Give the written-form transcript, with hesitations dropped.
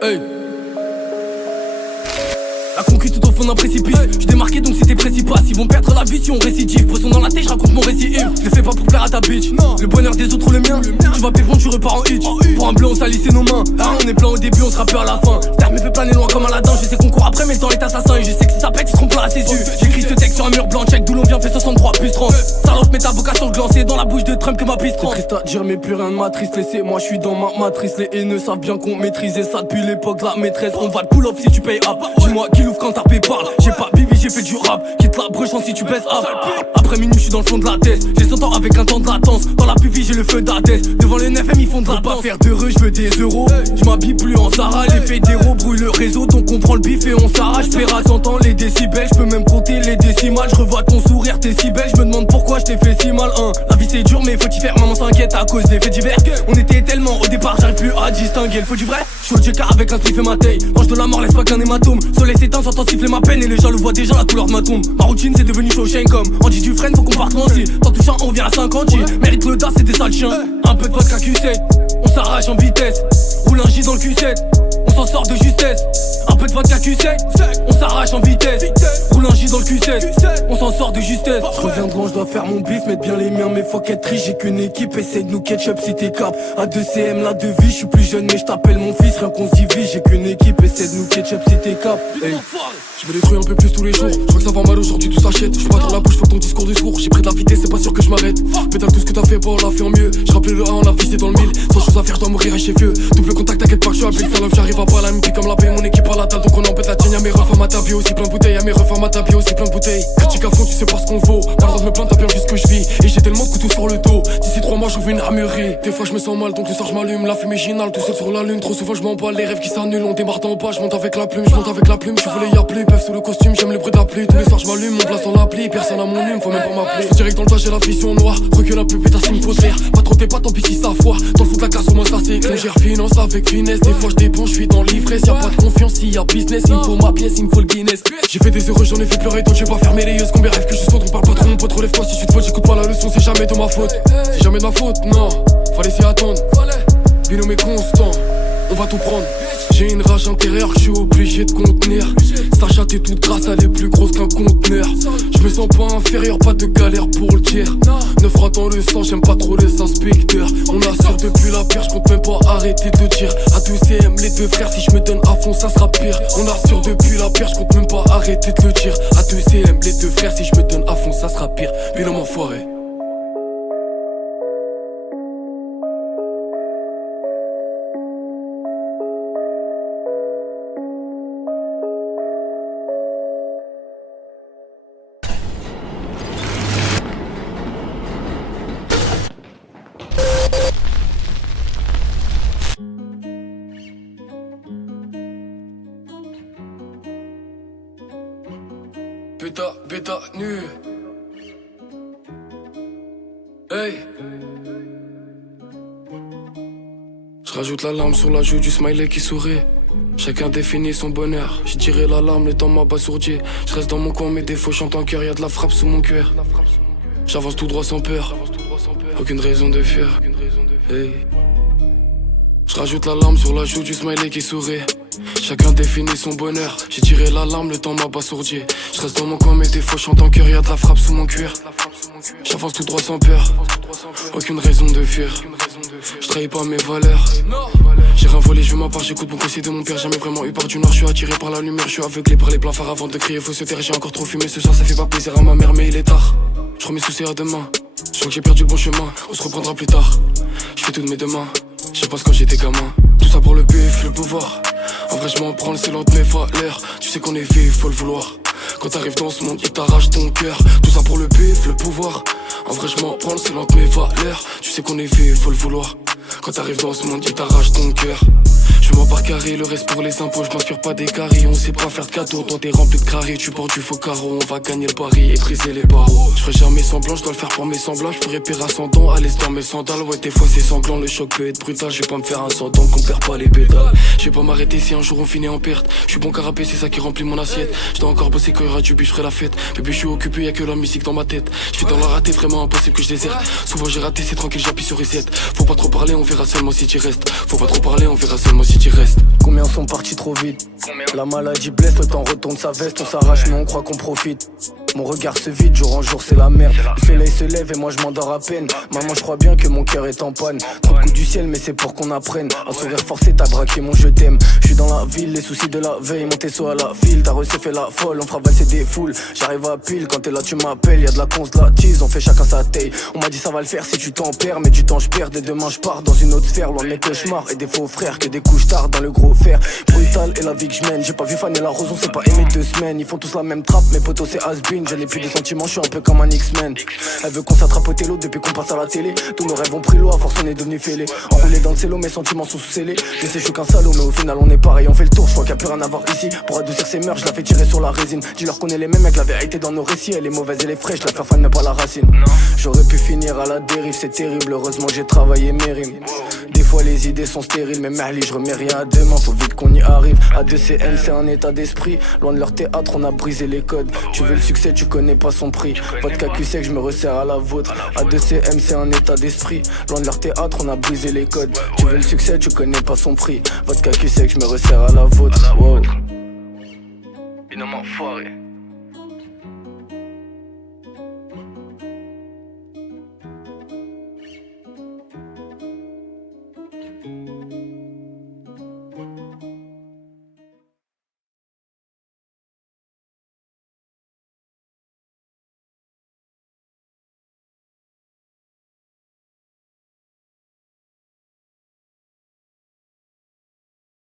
Hey. La concu tout au fond d'un précipice. Je démarqué donc c'était précipice. Ils vont perdre la vie si on récidive. Pression dans la tête, je raconte mon récit. Je le fais pas pour plaire à ta bitch. Le bonheur des autres ou le mien. Tu vas pépon, tu repars en hitch. Pour un bleu on salissait nos mains. On est blanc au début, on sera peu à la fin. Terre me fait planer loin comme Aladdin. Je sais qu'on court après mais le temps est assassin. Et je sais que si ça pète ils seront plein à ses yeux. J'écris ce texte sur un mur blanc. Check d'où l'on vient, fait 63 plus 30. Salope met ta vocation glancée dans la bouche de Trump que ma piste prend. C'est triste à dire mais plus rien de matrice. Laissez moi je suis dans ma matrice. Les haineux savent bien qu'on maîtrisait ça depuis l'époque de la maîtresse. On va te pull up si tu payes up. Dis-moi qui l'ouvre quand ta paix parle. J'ai pas bibi, j'ai fait du rap. Quitte la bruchant si tu baisses up. Après minuit, je suis dans le fond de la tête. J'ai 100 ans avec un temps de latence. Dans la pupille, j'ai le feu d'Adès. Devant le 9M, ils font de la pas faire d'heureux, je veux des euros. Je m'habille plus en Zara. Les fédéraux brouillent le réseau. Donc on prend le bif et on s'arrache. Paiera, j'entends les décibels. Je peux même compter les décimales. Je revois ton sourire, t'es si belle. Je me demande pourquoi je t'ai fait si mal. La vie c'est dur, mais faut y faire. Maman s'inquiète à cause des faits divers. On était tellement au départ, j'arrive plus à distinguer. Le faux du vrai. Je suis au JK avec un spliff et ma taille. Mange de la mort, laisse pas qu'un hématome. Soleil s'éteint, j'entends siffler ma peine. Et les gens le voient déjà la couleur de ma tombe. Ma routine c'est devenu chaud comme Andy Dufresne, faut qu'on parte lancé. Tant touchant on vient à 50. Mérite le das, c'est des sales chiens. Un peu de vodka Q7, on s'arrache en vitesse. Roule un J dans le Q7, on s'en sort de justesse. Un peu de vodka Q7, on s'arrache en vitesse. Roule un J dans le Q7, on s'en sort de justesse. Je reviens de loin, je dois faire mon bif, mettre bien les miens. Mais faut qu'être riche, j'ai qu'une équipe. Essaye de nous ketchup si t'es cap. A2CM, la devise, je suis plus jeune mais je t'appelle mon fils. Rien qu'on se divise, j'ai qu'une équipe. Essaye de nous ketchup si t'es cap. Hey. Je me détruis un peu plus tous les jours. Je crois que ça va mal aujourd'hui, tout s'achète. Je pas dans la bouche, faut ton discours de sourd. J'ai pris de la vitesse, c'est pas sûr que je m'arrête. Pédale tout ce que t'as fait, bon, on l'a fait en mieux. Je rappelais le A, on l'a visé dans le mille. Sans chose à faire, je dois mourir chez vieux. Double contact, t'inquiète pas que je suis appelé le salope. J'arrive à pas la midi comme la paix, mon équipe à la table. Donc on embête la tienne, y'a mes refs à ma table, aussi plein de bouteilles. Y'a mes refs à ma table, aussi plein de bouteilles. Critique à fond, tu sais pas ce qu'on vaut. Pas le droit de me plaindre, t'as bien vu ce que je vis. Et j'ai tellement de couteaux sur le dos. D'ici 3 mois, j'ouvre une armurerie. Des fois, je me sens mal, donc le soir, je m'allume. La fumée ginale, tout seul sur la lune. Trop souvent, je m'en bats, les rêves qui s'annulent. On démarre en bas, je monte avec la plume, je monte avec la plume. Je voulais y a plus, peuvent sous le costume, j'aime le bruit de la pluie. Tous les soirs, je m'allume, mon place dans l'appli. Personne à mon hume, faut même pas m'appeler. Je direct dans le tas, j'ai la vision noire. Recule la plus pétasse, il me faut faire. Pas trop, t'es pas, tant pis si ça foire. Dans le fond de la casse, au moins ça c'est clair. On gère finance avec finesse. Des fois, je dépense, je suis dans l'ivresse. Y'a pas de confiance, s'il y a business. Il me faut ma pièce, il me faut le Guinness. J'ai fait des heureux, j'en ai fait pleurer. Donc, je vais pas fermer les yeux. Combien rêve que je saute, on parle pas trop. Mon pote, relève-toi si tu te fautes, j'écoute pas la leçon. C'est jamais de ma faute. C'est jamais de ma faute, non. Fallait s'y attendre. Binôme est constant, on va tout prendre. J'ai une rage intérieure que je suis obligé de contenir. Sa chatte est toute grasse, elle est plus grosse qu'un conteneur. Je me sens pas inférieur, pas de galère pour le dire. 9 rats dans le sang, j'aime pas trop les inspecteurs. On assure depuis la pire, je compte même pas arrêter de dire. A2CM, les deux frères, si je me donne à fond, ça sera pire. On assure depuis la pire, je compte même pas arrêter de le dire. A2CM, les deux frères, si je me donne à fond, ça sera pire. Bilan enfoiré. Bêta, nu. Hey. Je rajoute la larme sur la joue du smiley qui sourit. Chacun définit son bonheur. J'ai tiré la larme, le temps m'a abasourdi. Je reste dans mon coin, mes défauts chantent en cœur. Y'a de la frappe sous mon cuir. J'avance tout droit sans peur. Aucune raison de fuir. Hey. Je rajoute la larme sur la joue du smiley qui sourit. Chacun définit son bonheur. J'ai tiré la larme, le temps m'a abasourdi. Je reste dans mon coin, mes défauts chantent en cœur. Y'a de la frappe sous mon cuir. J'avance tout droit sans peur. Aucune raison de fuir. Je trahis pas mes valeurs. J'ai rien volé, je veux ma part, j'écoute mon conseil de mon père. Jamais vraiment eu peur du nord, je suis attiré par la lumière. Je suis aveuglé par les blafards avant de crier. Faut se taire, j'ai encore trop fumé ce soir, ça fait pas plaisir à ma mère, mais il est tard. Je remets soucis à demain. Je crois que j'ai perdu le bon chemin, on se reprendra plus tard. Je fais tout de mes deux mains, je pense quand j'étais gamin. Tout ça pour le bif, le pouvoir. En vrai je m'en prends, c'est l'autre mes valeurs. Tu sais qu'on est vif, faut le vouloir. Quand t'arrives dans ce monde, il t'arrache ton cœur. Tout ça pour le bif, le pouvoir. En vrai je m'en prends, c'est l'autre mes valeurs. Tu sais qu'on est vif, faut le vouloir. Quand t'arrives dans ce monde, il t'arrache ton cœur. Je m'en par carré, le reste pour les impôts. Je m'inspire pas des caries, on sait pas faire de cadeaux. Toi t'es rempli de carrés, tu portes du faux carreau. On va gagner le pari et briser les barreaux. Je ferai jamais semblant, je dois le faire pour mes semblables. Je pourrais pire ascendant, à l'aise dans mes sandales. Ouais des fois c'est sanglant, le choc peut être brutal. Je vais pas me faire un sang tant qu'on perd pas les pétales. Je vais pas m'arrêter si un jour on finit en perte. Je suis bon carapé, c'est ça qui remplit mon assiette. Je dois encore bosser quand il y aura du but, je ferai la fête. Bébé je suis occupé, y'a que la musique dans ma tête. Je fais dans la ratée, vraiment impossible que je déserte. Souvent j'ai raté, c'est tranquille, j'appuie sur reset. Faut pas trop parler, on verra seulement si tu restes. Faut pas trop parler, on verra seulement si tu qui reste. Combien sont partis trop vite? La maladie blesse, le temps retourne sa veste. On s'arrache mais on croit qu'on profite. Mon regard se vide, jour en jour c'est la merde. Le soleil se lève et moi je m'endors à peine. Maman je crois bien que mon cœur est en panne. Trop de coups du ciel mais c'est pour qu'on apprenne. Un sourire forcé t'as braqué mon je t'aime. Je suis dans la ville, les soucis de la veille. Mon tesseau à la file, t'as reçu fait la folle. On fera valser des foules, j'arrive à pile. Quand t'es là tu m'appelles, y'a de la conce, de la tease. On fait chacun sa taille. On m'a dit ça va le faire si tu t'en perds. Mais du temps je perds, dès demain je pars dans une autre sphère. Loin de mes cauchemars et des faux frères. Que des couches tard dans le gros fer. Brutal et la vie que je mène. J'ai pas vu Fan et la Rose, on s'est pas aimé 2 semaines. Ils font tous la même trappe, mes potos c'est has-been. Je n'ai plus de sentiments, je suis un peu comme un X-Men. Elle veut qu'on s'attrape au télo depuis qu'on passe à la télé. Tous nos rêves ont pris l'eau, à force on est devenu fêlé. Enroulé dans le cello, mes sentiments sont sous-scellés. Je sais, je suis qu'un salaud, mais au final on est pareil. On fait le tour, je crois qu'il n'y a plus rien à voir ici. Pour adoucir ses mœurs, je la fais tirer sur la résine. Dis-leur qu'on est les mêmes avec la vérité dans nos récits. Elle est mauvaise, elle est fraîche, la faire fan n'est pas la racine. J'aurais pu finir à la dérive, c'est terrible. Heureusement que j'ai travaillé mes rimes. Des fois les idées sont stériles, mais merli, je remets rien à demain. Faut vite qu'on y arrive. A2CM, c'est un état d'esprit. Loin de leur théâtre, on a brisé les codes. Tu veux le succès, tu connais pas son prix. Votre cul sec, je me resserre à la vôtre. A2CM, c'est un état d'esprit. Loin de leur théâtre, on a brisé les codes. Tu veux le succès, tu connais pas son prix. Votre cul sec, je me resserre à la vôtre. Wow. Binôme enfoiré.